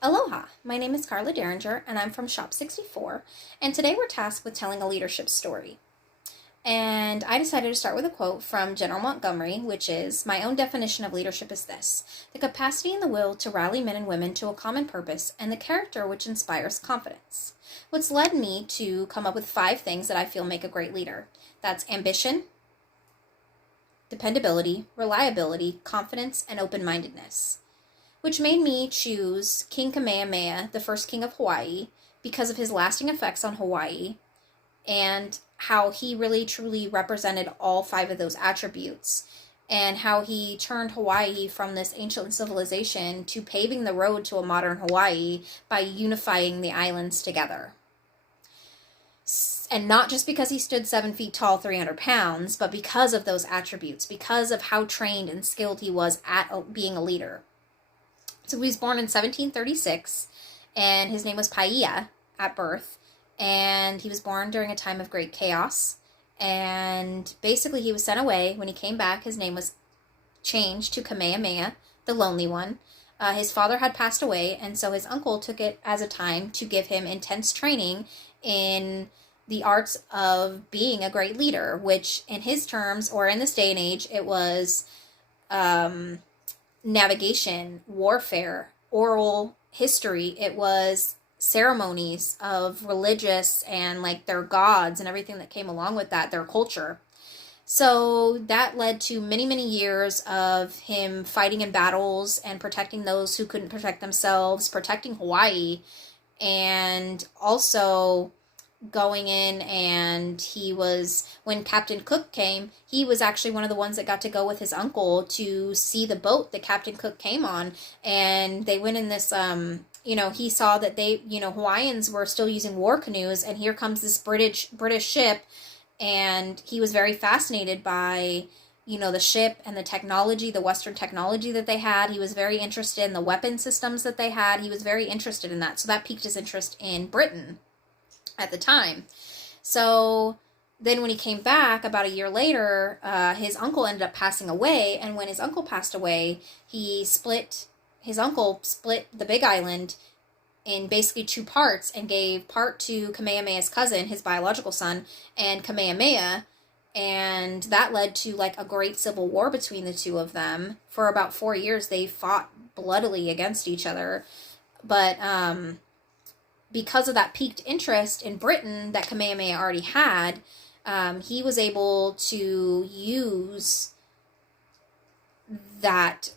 Aloha, my name is Carla Derringer and I'm from Shop 64, and today we're tasked with telling a leadership story. And I decided to start with a quote from General Montgomery, which is, "My own definition of leadership is this: the capacity and the will to rally men and women to a common purpose, and the character which inspires confidence." What's led me to come up with 5 things that I feel make a great leader. That's ambition, dependability, reliability, confidence, and open-mindedness, which made me choose King Kamehameha, the first king of Hawaii, because of his lasting effects on Hawaii and how he really truly represented all 5 of those attributes, and how he turned Hawaii from this ancient civilization to paving the road to a modern Hawaii by unifying the islands together. And not just because he stood 7 feet tall, 300 pounds, but because of those attributes, because of how trained and skilled he was at being a leader. So he was born in 1736, and his name was Paia at birth, and he was born during a time of great chaos, and basically he was sent away. When he came back, his name was changed to Kamehameha, the Lonely One. His father had passed away, and so his uncle took it as a time to give him intense training in the arts of being a great leader, which in his terms, or in this day and age, it was navigation, warfare, oral history. It was ceremonies of religious and like their gods and everything that came along with that, their culture. So that led to many, many years of him fighting in battles and protecting those who couldn't protect themselves, protecting Hawaii, and also going in, and he was, when Captain Cook came, he was actually one of the ones that got to go with his uncle to see the boat that Captain Cook came on, and they went in this, he saw that they, Hawaiians were still using war canoes, and here comes this British ship, and he was very fascinated by, the ship and the technology, the Western technology that they had. He was very interested in the weapon systems that they had. He was very interested in that, so that piqued his interest in Britain at the time. So then when he came back about a year later, his uncle ended up passing away, and when his uncle passed away, his uncle split the Big Island in basically 2 parts and gave part to Kamehameha's cousin, his biological son, and Kamehameha, and that led to like a great civil war between the two of them. For about 4 years, they fought bloodily against each other, but because of that piqued interest in Britain that Kamehameha already had, he was able to use that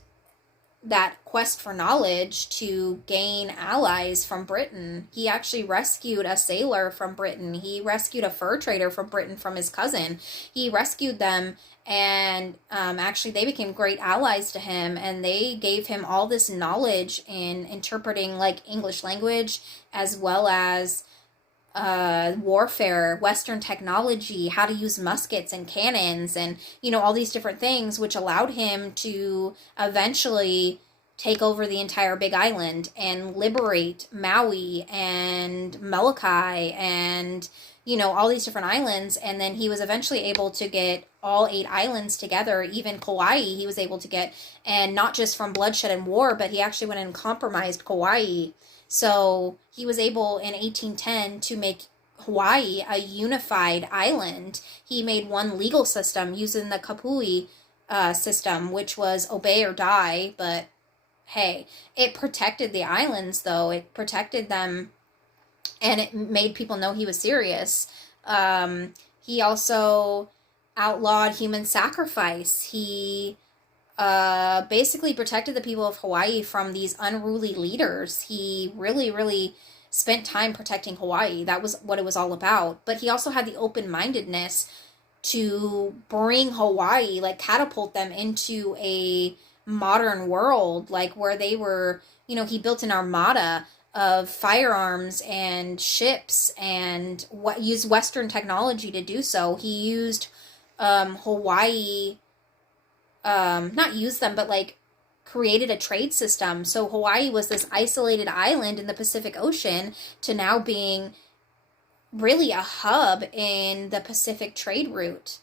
quest for knowledge to gain allies from Britain. He actually rescued a sailor from Britain. He rescued a fur trader from Britain from his cousin. He rescued them, and actually they became great allies to him, and they gave him all this knowledge in interpreting like English language, as well as warfare, Western technology, how to use muskets and cannons, and all these different things, which allowed him to eventually take over the entire Big Island and liberate Maui and Molokai and all these different islands. And then he was eventually able to get all 8 islands together. Even Kauai he was able to get, and not just from bloodshed and war, but he actually went and compromised Kauai. So he was able in 1810 to make Hawaii a unified island. He made one legal system using the Kapui system, which was obey or die. But hey, it protected the islands, though. It protected them, and it made people know he was serious. He also outlawed human sacrifice. He basically protected the people of Hawaii from these unruly leaders. He really, really spent time protecting Hawaii. That was what it was all about. But he also had the open-mindedness to bring Hawaii, like catapult them into a modern world, like where they were, he built an armada of firearms and ships, and used Western technology to do so. He used Hawaii, not use them, but like created a trade system. So Hawaii was this isolated island in the Pacific Ocean to now being really a hub in the Pacific trade route,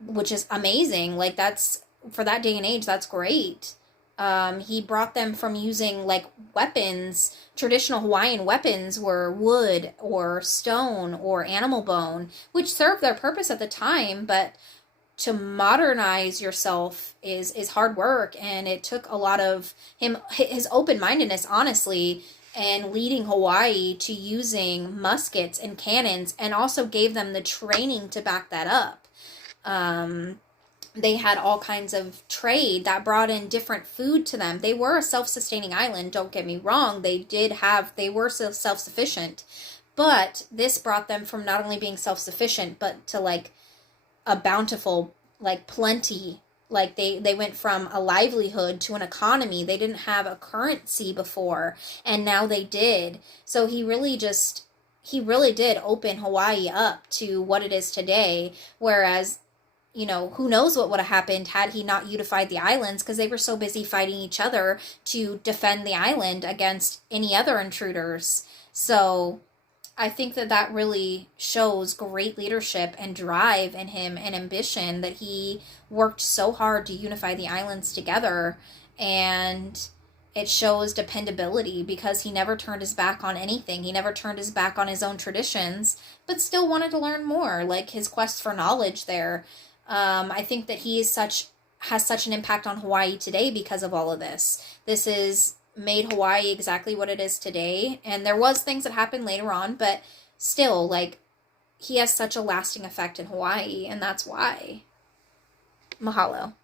which is amazing. Like, that's, for that day and age, that's great. He brought them from using like weapons. Traditional Hawaiian weapons were wood or stone or animal bone, which served their purpose at the time, but to modernize yourself is hard work, and it took a lot of his open-mindedness, honestly, and leading Hawaii to using muskets and cannons, and also gave them the training to back that up. They had all kinds of trade that brought in different food to them. They were a self-sustaining island, don't get me wrong. They were self-sufficient, but this brought them from not only being self-sufficient, but to like a bountiful, like plenty. Like they went from a livelihood to an economy. They didn't have a currency before, and now they did. So he really did open Hawaii up to what it is today. Whereas, who knows what would have happened had he not unified the islands, because they were so busy fighting each other to defend the island against any other intruders. So I think that really shows great leadership and drive in him, and ambition, that he worked so hard to unify the islands together. And it shows dependability, because he never turned his back on anything. He never turned his back on his own traditions, but still wanted to learn more, like his quest for knowledge there. I think that has such an impact on Hawaii today because of all of this. This is made Hawaii exactly what it is today. And there was things that happened later on, but still, like, he has such a lasting effect in Hawaii, and that's why. Mahalo.